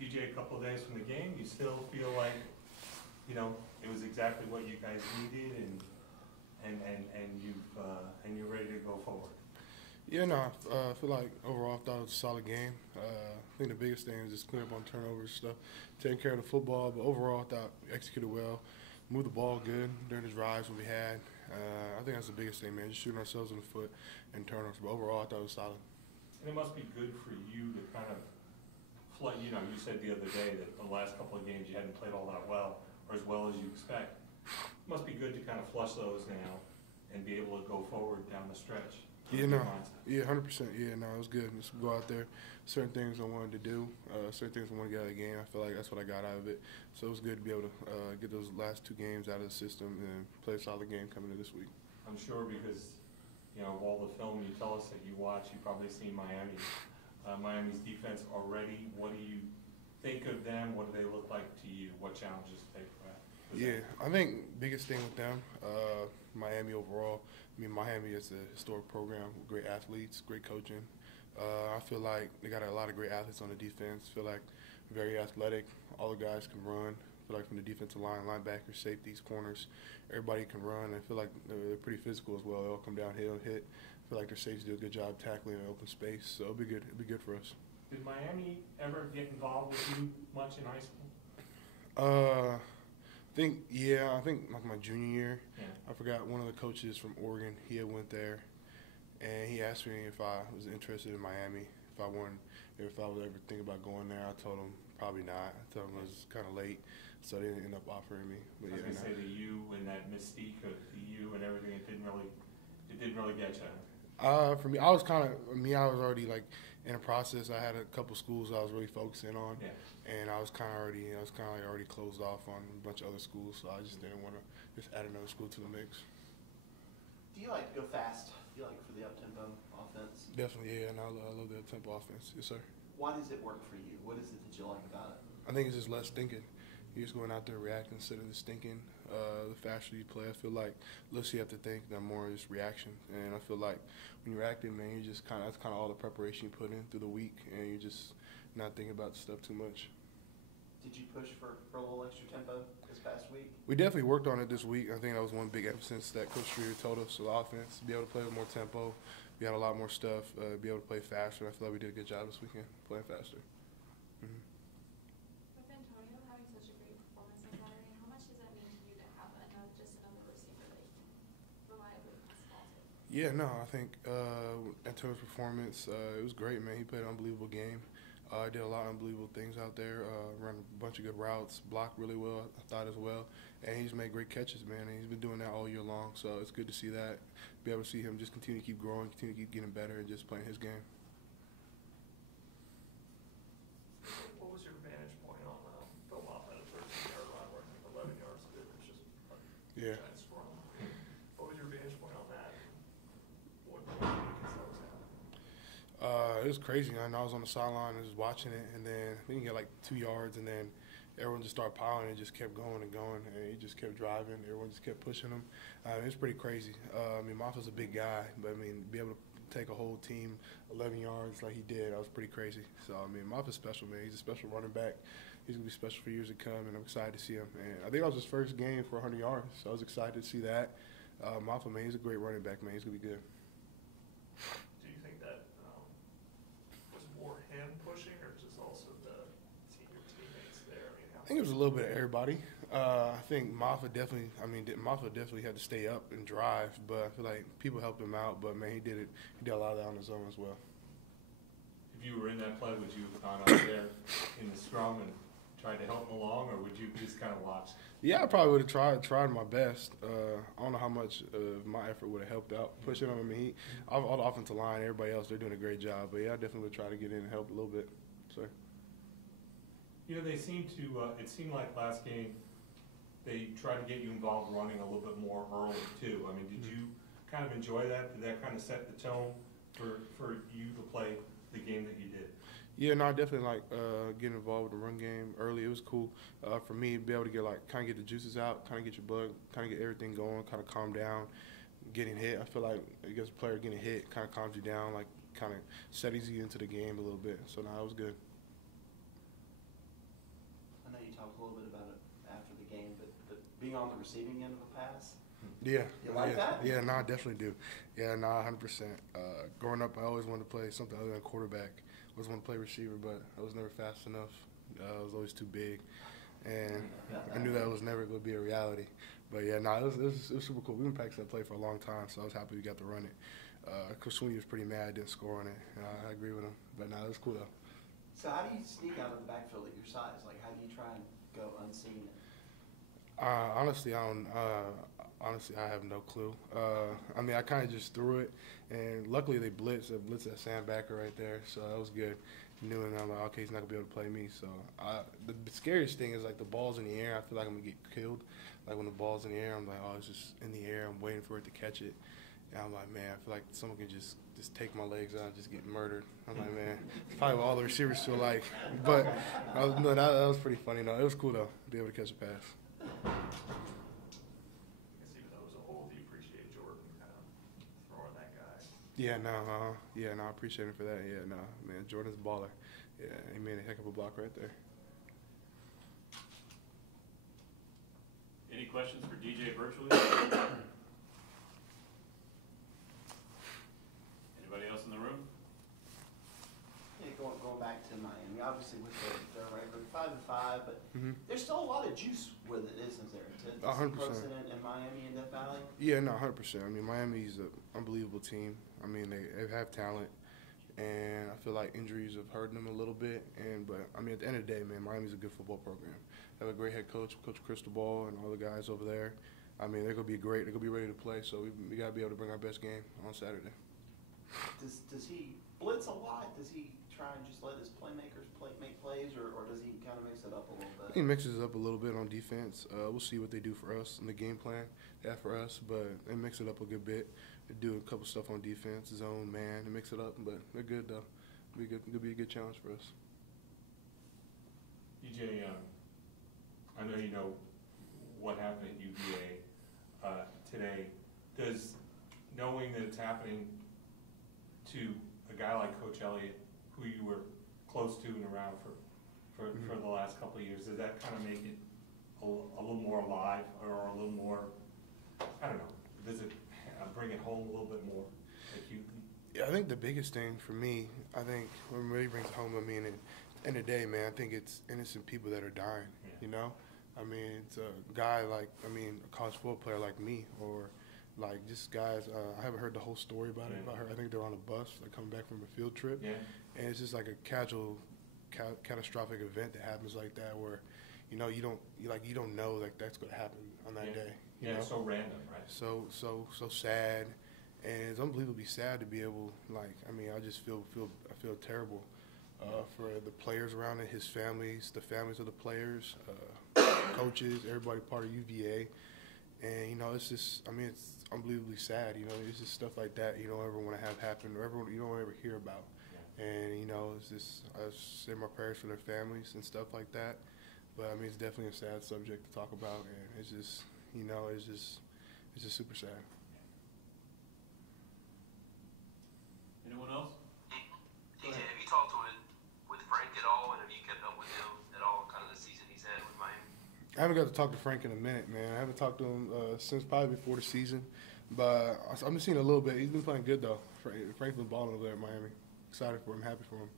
DJ, a couple of days from the game, you still feel like, it was exactly what you guys needed, and you're ready to go forward? Yeah, no, I feel like overall I thought it was a solid game. I think the biggest thing is just clean up on turnovers stuff, taking care of the football. But overall, I thought we executed well, moved the ball good during the drives when we had. I think that's the biggest thing, man, just shooting ourselves in the foot and turnovers. But overall, I thought it was solid. And it must be good for you to kind of you said the other day that the last couple of games you hadn't played all that well, or as well as you expect. It must be good to kind of flush those now and be able to go forward down the stretch. Yeah, no, yeah, 100%. Yeah, no, it was good. Just go out there. Certain things I wanted to do, certain things I wanted to get out of the game. I feel like that's what I got out of it. So it was good to be able to get those last two games out of the system and play a solid game coming in this week. I'm sure because, of all the film you tell us that you watch, you've probably seen Miami. Miami's defense already. What do you think of them? What do they look like to you? What challenges do they present? Yeah, I think biggest thing with them, Miami overall. Miami is a historic program with great athletes, great coaching. I feel like they got a lot of great athletes on the defense. Feel like very athletic. All the guys can run. Feel like from the defensive line, linebackers, safeties, corners, everybody can run. I feel like they're pretty physical as well. They all come downhill and hit. I feel like their safeties do a good job tackling in open space. So it'll be good. It'll be good for us. Did Miami ever get involved with you much in high school? I think like my junior year, I forgot one of the coaches from Oregon. He had went there, and he asked me if I was interested in Miami, if I would ever think about going there. I told him probably not. I told him it was kind of late, so they didn't end up offering me. But I was gonna say the U and that mystique of the U and everything, it didn't really get you. For me, I was already like in a process. I had a couple schools I was really focusing on, and I was kind of already closed off on a bunch of other schools, so I just didn't want to just add another school to the mix. Do you like to go fast? Do you like for the up-tempo offense? Definitely, yeah, and I love the up-tempo offense. Yes, sir. Why does it work for you? What is it that you like about it? I think it's just less thinking. You're just going out there reacting instead of just thinking. The faster you play, I feel like less you have to think, the more just reaction. And I feel like when you're acting, man, that's kind of all the preparation you put in through the week, and you're just not thinking about stuff too much. Did you push for a little extra tempo this past week? We definitely worked on it this week. I think that was one big emphasis that Coach Streeter told us, the offense, be able to play with more tempo. We had a lot more stuff, be able to play faster. I feel like we did a good job this weekend playing faster. Mm-hmm. Yeah, no, I think in terms of performance, it was great, man. He played an unbelievable game. Did a lot of unbelievable things out there, ran a bunch of good routes, blocked really well, I thought as well. And he's made great catches, man, and he's been doing that all year long. So it's good to see that, be able to see him just continue to keep growing, continue to keep getting better, and just playing his game. What was your vantage point on Phil Moffitt at a 13-yard line where I think 11 yards of it was just a giant scrum? What was your vantage point on that? What do you think that was happening? It was crazy. I was on the sideline and just watching it, and then I think he got like 2 yards, and then everyone just started piling and just kept going and going, and he just kept driving. Everyone just kept pushing him. It was pretty crazy. Moffitt's a big guy, but be able to take a whole team 11 yards like he did, that was pretty crazy. So, Moffitt's special, man. He's a special running back. He's going to be special for years to come, and I'm excited to see him. And I think that was his first game for 100 yards, so I was excited to see that. Moffitt, man, he's a great running back, man. He's going to be good. Do you think that was more him pushing, or just also the senior teammates there? I think it was a little bit of everybody. I think Moffitt definitely had to stay up and drive, but I feel like people helped him out. But man, he did a lot of that on his own as well. If you were in that play, would you have gone out there in the scrum and tried to help him along, or would you just kind of watch? Yeah, I probably would have tried my best. I don't know how much of my effort would have helped out pushing him. All the offensive line, everybody else, they're doing a great job. But yeah, I definitely would try to get in and help a little bit. So. They seem to. It seemed like last game they tried to get you involved running a little bit more early too. Did you kind of enjoy that? Did that kind of set the tone for you to play the game that you did? Yeah, no, I definitely like getting involved with the run game early. It was cool for me to be able to get the juices out, kind of get your blood, kind of get everything going, kind of calm down. Getting hit, I feel like against a player getting hit kind of calms you down, like kind of settles you into the game a little bit. So no, it was good. talked a little bit about it after the game, but being on the receiving end of a pass. Yeah. You like that? Yeah, no, I definitely do. Yeah, no, 100%. Growing up, I always wanted to play something other than quarterback. I always wanted to play receiver, but I was never fast enough. I was always too big, and I knew that was never going to be a reality. But yeah, no, it was super cool. We've been practicing that play for a long time, so I was happy we got to run it. Coach Sweeney was pretty mad I didn't score on it. I agree with him, but no, it was cool though. So how do you sneak out of the backfield at your size? Like, how do you try and go unseen? Honestly, I don't. Honestly, I have no clue. I mean, I kind of just threw it, and luckily they blitzed. They blitzed that sandbacker right there, so that was good. Knew, and I'm like, okay, he's not gonna be able to play me. So the scariest thing is like the ball's in the air. I feel like I'm gonna get killed. Like when the ball's in the air, I'm like, oh, it's just in the air. I'm waiting for it to catch it. And I'm like, man, I feel like someone can just take my legs out and just get murdered. I'm like, man, it's probably what all the receivers feel like. But no, that was pretty funny. No, it was cool though, to be able to catch a pass. I guess even though it was a hole, do you appreciate Jordan kind of throwing that guy? Yeah, no, I appreciate him for that. Yeah, no, man, Jordan's a baller. Yeah, he made a heck of a block right there. Any questions for DJ virtually? Anybody else in the room? Yeah, going back to Miami, obviously with their record 5-5, but Mm-hmm. there's still a lot of juice with it, isn't there? To 100%. see close in Miami and Death Valley. Yeah, no, 100%. I mean, Miami's an unbelievable team. I mean, they have talent, and I feel like injuries have hurt them a little bit. But I mean, at the end of the day, man, Miami's a good football program. They have a great head coach, Coach Cristobal, and all the guys over there. I mean, they're gonna be great. They're gonna be ready to play. So we gotta be able to bring our best game on Saturday. Does he blitz a lot? Does he try and just let his playmakers make plays, or does he kind of mix it up a little bit? He mixes it up a little bit on defense. We'll see what they do for us in the game plan they have for us, but they mix it up a good bit. They do a couple stuff on defense, zone, man, they mix it up, but they're good though. It'll be a good challenge for us. DJ, I know you know what happened at UVA today. Does knowing that it's happening to a guy like Coach Elliott, who you were close to and around for the last couple of years, does that kind of make it a little more alive, or a little more, I don't know, does it bring it home a little bit more acutely? Yeah, I think the biggest thing for me, I think what really brings it home, I mean, at the end of the day, man, I think it's innocent people that are dying, you know? I mean, it's a guy like, a college football player like me, or like just guys, I haven't heard the whole story about it, about her. I think they're on a bus, like coming back from a field trip, and it's just like a catastrophic event that happens like that, where, you know, you don't know like that's going to happen on that day. You know? It's so random, right? So sad, and it's unbelievably sad to be able, like, I just feel terrible for the players around it, his families, the families of the players, coaches, everybody part of UVA, and you know, it's just, it's unbelievably sad. You know, it's just stuff like that you don't ever want to have happen, or you don't ever hear about. And you know, it's just, I say my prayers for their families and stuff like that. But it's definitely a sad subject to talk about, and it's just, you know, it's just super sad. Anyone else? DJ, have you talked with Frank at all, and have you kept up with him at all, kind of the season he's had with Miami? I haven't got to talk to Frank in a minute, man. I haven't talked to him since probably before the season, but I've been seeing a little bit. He's been playing good though. Frank's been balling over there at Miami. Excited for him, happy for him.